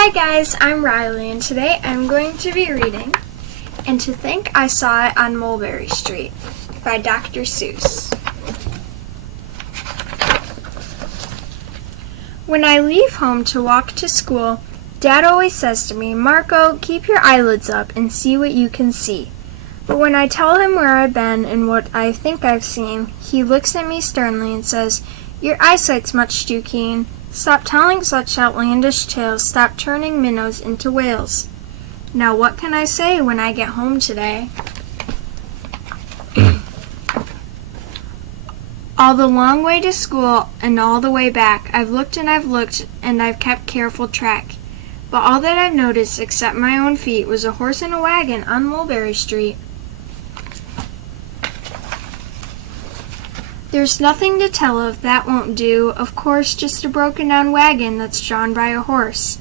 Hi guys, I'm Riley and today I'm going to be reading And to Think I Saw It on Mulberry Street by Dr. Seuss. When I leave home to walk to school, Dad always says to me, "Marco, keep your eyelids up and see what you can see." But when I tell him where I've been and what I think I've seen, he looks at me sternly and says, "Your eyesight's much too keen. Stop telling such outlandish tales. Stop turning minnows into whales." Now what can I say when I get home today? All the long way to school and all the way back, I've looked and I've kept careful track. But all that I've noticed except my own feet was a horse and a wagon on Mulberry Street. There's nothing to tell of, that won't do. Of course, just a broken down wagon that's drawn by a horse.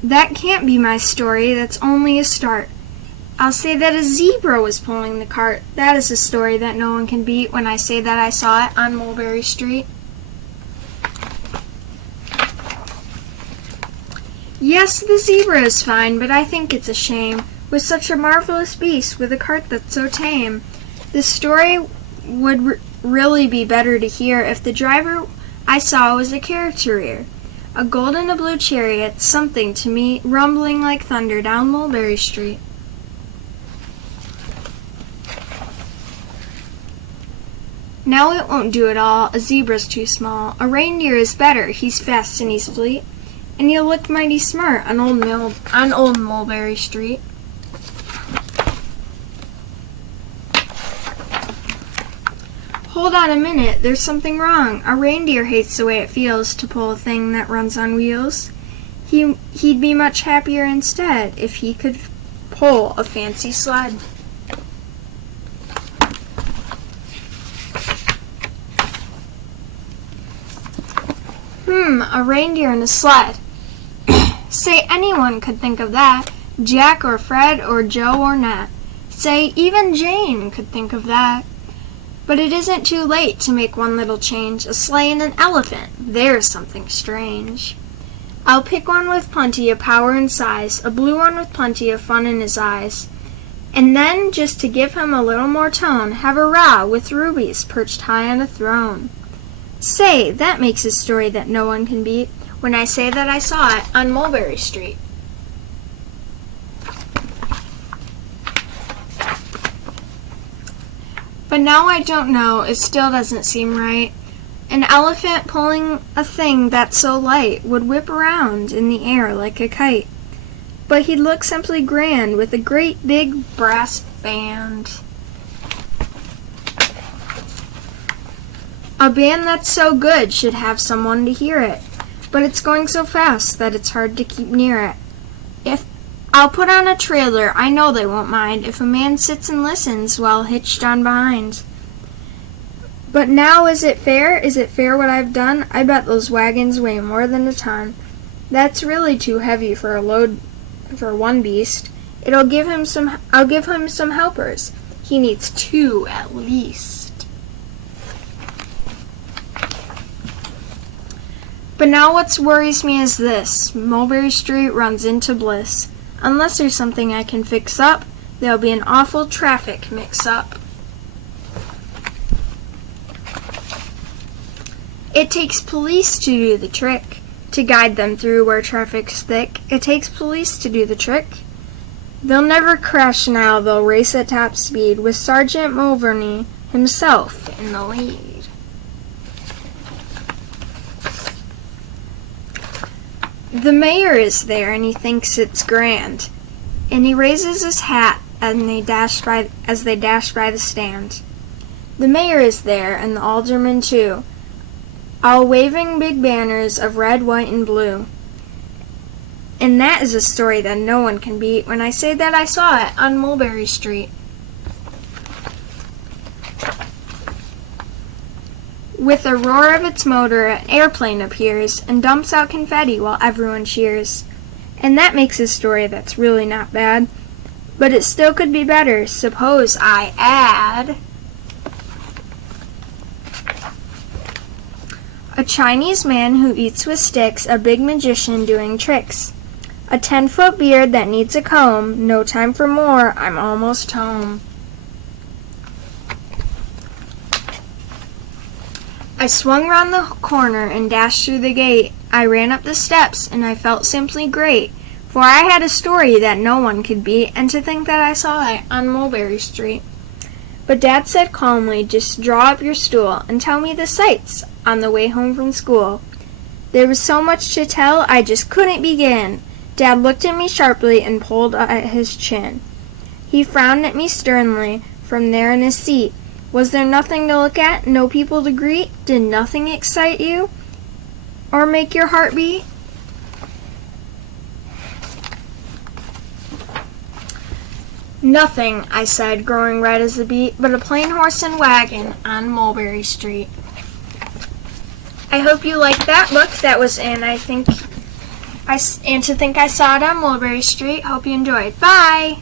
That can't be my story, that's only a start. I'll say that a zebra was pulling the cart. That is a story that no one can beat when I say that I saw it on Mulberry Street. Yes, the zebra is fine, but I think it's a shame, with such a marvelous beast with a cart that's so tame. The story would really be better to hear if the driver I saw was a charioteer, a gold and a blue chariot, something to me, rumbling like thunder down Mulberry Street. Now it won't do at all, a zebra's too small. A reindeer is better, he's fast and he's fleet, and he'll look mighty smart on old Mulberry Street. Hold on a minute, there's something wrong. A reindeer hates the way it feels to pull a thing that runs on wheels. He'd be much happier instead if he could pull a fancy sled. A reindeer and a sled. Say anyone could think of that. Jack or Fred or Joe or Nat. Say even Jane could think of that. But it isn't too late to make one little change. A sleigh and an elephant. There's something strange. I'll pick one with plenty of power and size. A blue one with plenty of fun in his eyes. And then, just to give him a little more tone, have a row with rubies perched high on a throne. Say, that makes a story that no one can beat when I say that I saw it on Mulberry Street. But now I don't know, it still doesn't seem right. An elephant pulling a thing that's so light would whip around in the air like a kite. But he'd look simply grand with a great big brass band. A band that's so good should have someone to hear it. But it's going so fast that it's hard to keep near it. If I'll put on a trailer, I know they won't mind if a man sits and listens while hitched on behind. But now is it fair? Is it fair what I've done? I bet those wagons weigh more than a ton. That's really too heavy for a load for one beast. I'll give him some helpers. He needs 2 at least. But now what worries me is this. Mulberry Street runs into bliss. Unless there's something I can fix up, there'll be an awful traffic mix-up. It takes police to do the trick, to guide them through where traffic's thick. It takes police to do the trick. They'll never crash now, they'll race at top speed, with Sergeant Mulberry himself in the lead. The mayor is there, and he thinks it's grand, and he raises his hat as they dash by the stand. The mayor is there, and the aldermen too, all waving big banners of red, white, and blue. And that is a story that no one can beat when I say that I saw it on Mulberry Street. With a roar of its motor, an airplane appears and dumps out confetti while everyone cheers. And that makes a story that's really not bad. But it still could be better. Suppose I add A Chinese man who eats with sticks, a big magician doing tricks. A 10-foot beard that needs a comb, no time for more, I'm almost home. I swung round the corner and dashed through the gate. I ran up the steps and I felt simply great, for I had a story that no one could beat, and to think that I saw it on Mulberry Street. But Dad said calmly, just draw up your stool and tell me the sights on the way home from school. There was so much to tell I just couldn't begin. Dad looked at me sharply and pulled at his chin. He frowned at me sternly from there in his seat. Was there nothing to look at, no people to greet? Did nothing excite you or make your heart beat? Nothing, I said, growing red as a beet, but a plain horse and wagon on Mulberry Street. I hope you liked that book. That was in, and to think I saw it on Mulberry Street. Hope you enjoyed. Bye!